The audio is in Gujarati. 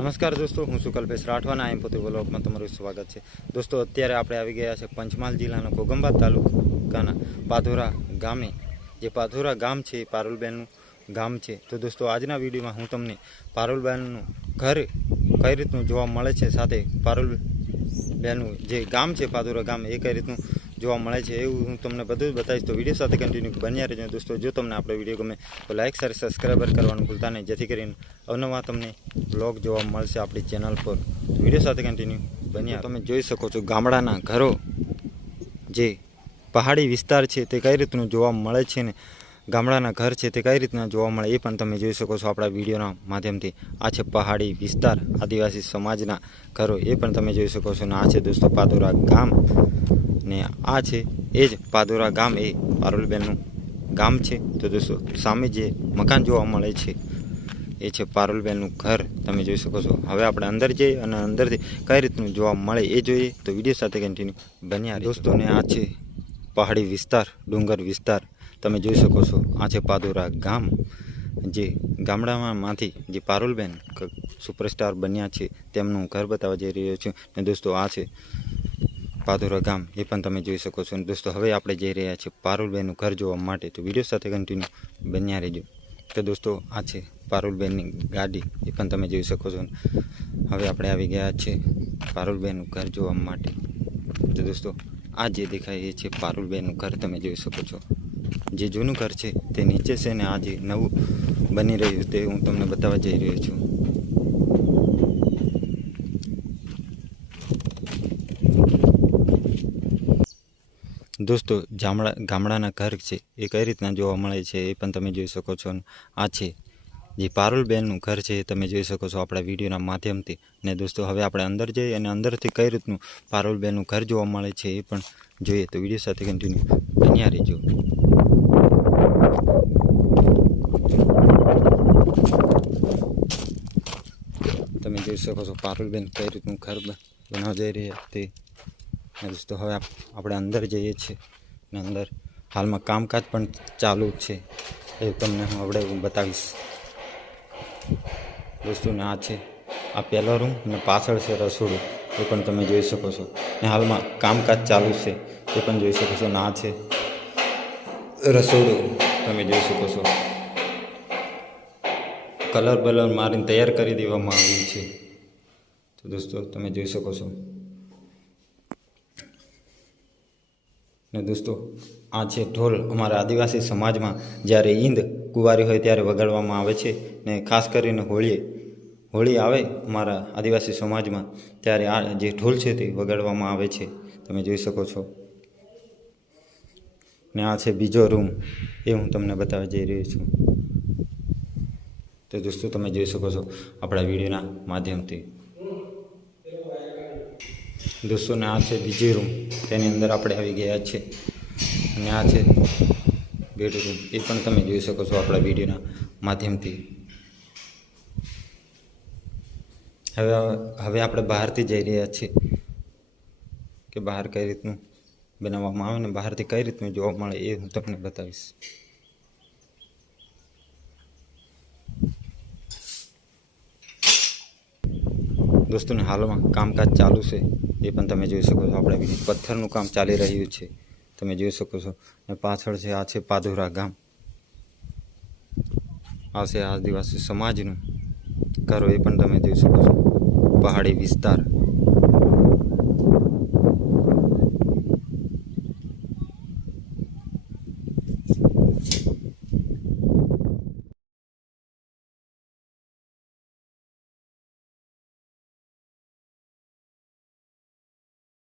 નમસ્કાર દોસ્તો, હું છું કલ્પેશ રાઠવાના એમ પોતે બ્લોગમાં તમારું સ્વાગત છે. દોસ્તો, અત્યારે આપણે આવી ગયા છે પંચમહાલ જિલ્લાના ઘોગંબા તાલુકાના પાધોરા ગામે. જે પાધોરા ગામ છે એ પારુલબેનનું ગામ છે. તો દોસ્તો, આજના વિડીયોમાં હું તમને પારુલબેનનું ઘર કઈ રીતનું જોવા મળે છે, સાથે પારુલબેનનું જે ગામ છે પાધોરા ગામ એ કઈ રીતનું જોવા મળે છે એવું હું તમને બધું જ બતાવીશ. તો વિડીયો સાથે કન્ટિન્યુ બન્યા રહેજો દોસ્તો. જો તમને આપણો વિડીયો ગમે તો લાઇક શેર સબસ્ક્રાઈબર કરવાનું ભૂલતા નહીં, જેથી કરીને અવનવા તમને બ્લોગ જોવા મળશે આપણી ચેનલ પર. વિડીયો સાથે કન્ટિન્યુ બન્યા. તમે જોઈ શકો છો ગામડાના ઘરો, જે પહાડી વિસ્તાર છે તે કઈ રીતનું જોવા મળે છે ને ગામડાના ઘર છે તે કઈ રીતના જોવા મળે એ પણ તમે જોઈ શકો છો આપણા વિડીયોના માધ્યમથી. આ છે પહાડી વિસ્તાર, આદિવાસી સમાજના ઘરો, એ પણ તમે જોઈ શકો છો. ને આ છે દોસ્તો પાધોરા ગામ, ને આ છે એ જ પાધોરા ગામ, એ પારુલબેનનું ગામ છે. તો દોસ્તો, સામે જે મકાન જોવા મળે છે એ છે પારુલબેનનું ઘર, તમે જોઈ શકો છો. હવે આપણે અંદર જઈએ અને અંદરથી કઈ રીતનું જોવા મળે એ જોઈએ. તો વિડીયો સાથે કન્ટિન્યુ બન્યા દોસ્તોને. આ છે પહાડી વિસ્તાર, ડુંગર વિસ્તાર, તમે જોઈ શકો છો. આ છે પાધોરા ગામ, જે ગામડામાંથી જે પારુલબેન સુપરસ્ટાર બન્યા છે તેમનું ઘર બતાવવા જઈ રહ્યો છું. ને દોસ્તો, આ છે પાધોરા ગામ, એ પણ તમે જોઈ શકો છો. અને દોસ્તો, હવે આપણે જઈ રહ્યા છીએ પારુલબેનનું ઘર જોવા માટે. તો વિડીયો સાથે કન્ટિન્યુ બન્યા રહેજો. તો દોસ્તો, આ છે પારુલબેનની ગાડી, એ પણ તમે જોઈ શકો છો. હવે આપણે આવી ગયા છે પારુલબેનનું ઘર જોવા માટે. તો દોસ્તો, આ જે દેખાય એ છે પારુલબેનનું ઘર, તમે જોઈ શકો છો. જે જૂનું ઘર છે તે નીચે છે, ને આ જે નવું બની રહ્યું તે હું તમને બતાવવા જઈ રહ્યો છું. દોસ્તો, ગામડાના ઘર છે એ કઈ રીતના જોવા મળે છે એ પણ તમે જોઈ શકો છો. આ છે જે પારુલબેનનું ઘર છે એ તમે જોઈ શકો છો આપણા વિડીયોના માધ્યમથી. ને દોસ્તો, હવે આપણે અંદર જઈએ અને અંદરથી કઈ રીતનું પારુલબેનનું ઘર જોવા મળે છે એ પણ જોઈએ. તો વિડીયો સાથે કન્ટિન્યુ બન્યા રહેજો. તમે જોઈ શકો છો પારુલબેન કઈ રીતનું ઘર બનાવવા જઈ રહ્યા તે. દોસ્તો, હવે આપણે અંદર જઈએ છીએ ને અંદર હાલમાં કામકાજ પણ ચાલુ છે, એ તમને હું બતાવીશ દોસ્તોને. આ છે આ પહેલો રૂમ, અને પાછળ છે રસોડું, એ પણ તમે જોઈ શકો છો. ને હાલમાં કામકાજ ચાલુ છે એ પણ જોઈ શકો છો. ને આ છે રસોડું, તમે જોઈ શકો છો. કલર બલર મારીને તૈયાર કરી દેવામાં આવ્યું છે. તો દોસ્તો, તમે જોઈ શકો છો. ને દોસ્તો, આ છે ઢોલ. અમારા આદિવાસી સમાજમાં જ્યારે ઈંદ કુંવારી હોય ત્યારે વગાડવામાં આવે છે. ને ખાસ કરીને હોળી આવે અમારા આદિવાસી સમાજમાં ત્યારે આ જે ઢોલ છે તે વગાડવામાં આવે છે, તમે જોઈ શકો છો. ને આ છે બીજો રૂમ, એ હું તમને બતાવવા જઈ રહ્યો છું. તો દોસ્તો, તમે જોઈ શકો છો આપણા વિડીયોના માધ્યમથી. દોસ્તોને આ છે બીજી રૂમ, તેની અંદર આપણે આવી ગયા છે. અને આ છે બેડરૂમ, એ પણ તમે જોઈ શકો છો આપણા વિડીયોના માધ્યમથી. હવે આપણે બહારથી જઈ રહ્યા છીએ કે બહાર કઈ રીતનું બનાવવામાં આવે ને બહારથી કઈ રીતનું જોવા મળે એ હું તમને બતાવીશ. દોસ્તોને હાલમાં કામકાજ ચાલુ છે એ પણ તમે જોઈ શકો છો. આપણે પથ્થરનું કામ ચાલી રહ્યું છે, તમે જોઈ શકો છો. અને પાછળ છે આ છે પાધોરા ગામ, આ છે આદિવાસી સમાજનું ઘરો, એ પણ તમે જોઈ શકો છો. પહાડી વિસ્તાર,